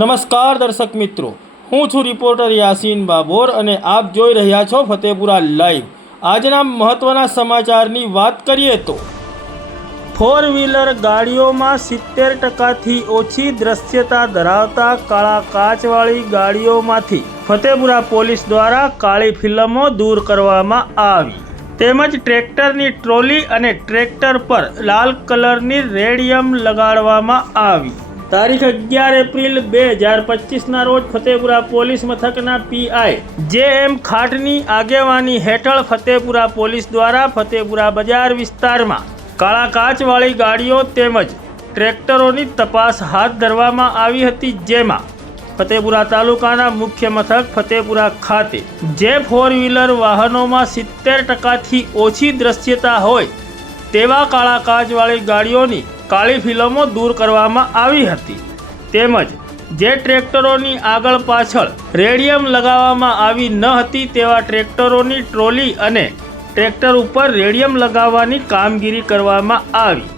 નમસ્કાર દર્શક મિત્રો, હું છું રિપોર્ટર યાસીન બાબોર અને આપ જોઈ રહ્યા છો ફતેપુરા લાઈવ। આજના મહત્વના સમાચારની વાત કરીએ તો ફોર વ્હીલર ગાડીઓમાં 70%થી ઓછી દ્રશ્યતા ધરાવતા કાળા કાચવાળી ગાડીઓમાંથી ફતેપુરા પોલીસ દ્વારા કાળી ફિલ્મો દૂર કરવામાં આવી, તેમજ ટ્રેક્ટરની ટ્રોલી અને ટ્રેક્ટર પર લાલ કલરની રેડિયમ લગાડવામાં આવી। તારીખ 11 એપ્રિલ 2025ના રોજ ફતેપુરા પોલીસ મથકના પીઆઈ જે.એમ. ખાટની આગેવાની હેઠળ ફતેપુરા પોલીસ દ્વારા ફતેપુરા બજાર વિસ્તારમાં કાળા કાચવાળી ગાડીઓ તેમજ ટ્રેક્ટરોની તપાસ હાથ ધરવામાં આવી હતી, જેમાં ફતેપુરા તાલુકાના મુખ્ય મથક ફતેપુરા ખાતે જે ફોર વ્હીલર વાહનોમાં 70%થી ઓછી દ્રશ્યતા હોય તેવા કાળા કાચવાળી ગાડીઓની કાળી ફિલ્મો દૂર કરવામાં આવી હતી, તેમજ જે ટ્રેક્ટરોની આગળ પાછળ રેડિયમ લગાવવામાં આવી ન હતી તેવા ટ્રેક્ટરોની ટ્રોલી અને ટ્રેક્ટર ઉપર રેડિયમ લગાવવાની કામગીરી કરવામાં આવી।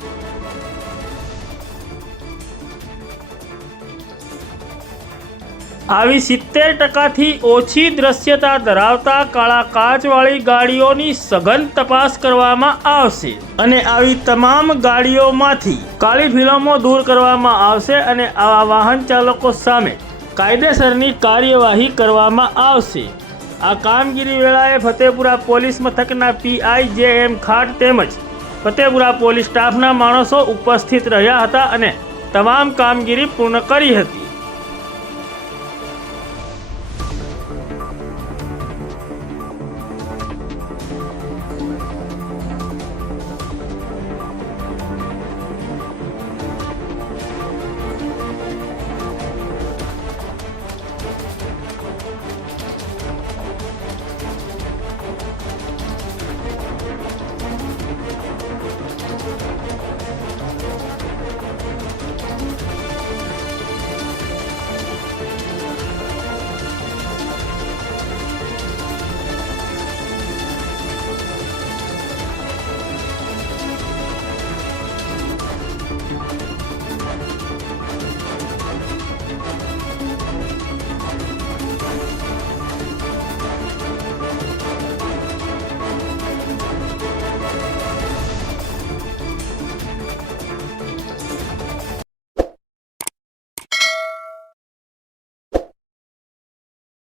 આવી 70%થી ઓછી દ્રશ્યતા ધરાવતા કાળા કાચવાળી ગાડીઓની સઘન તપાસ કરવામાં આવશે અને આવી તમામ ગાડીઓમાંથી કાળી ફિલ્મો દૂર કરવામાં આવશે અને આવા વાહન ચાલકો સામે કાયદેસરની કાર્યવાહી કરવામાં આવશે। આ કામગીરી વેળાએ ફતેપુરા પોલીસ મથકના પીઆઈ જે.એમ. ખાટ તેમજ ફતેપુરા પોલીસ સ્ટાફના માણસો ઉપસ્થિત રહ્યા હતા અને તમામ કામગીરી પૂર્ણ કરી હતી।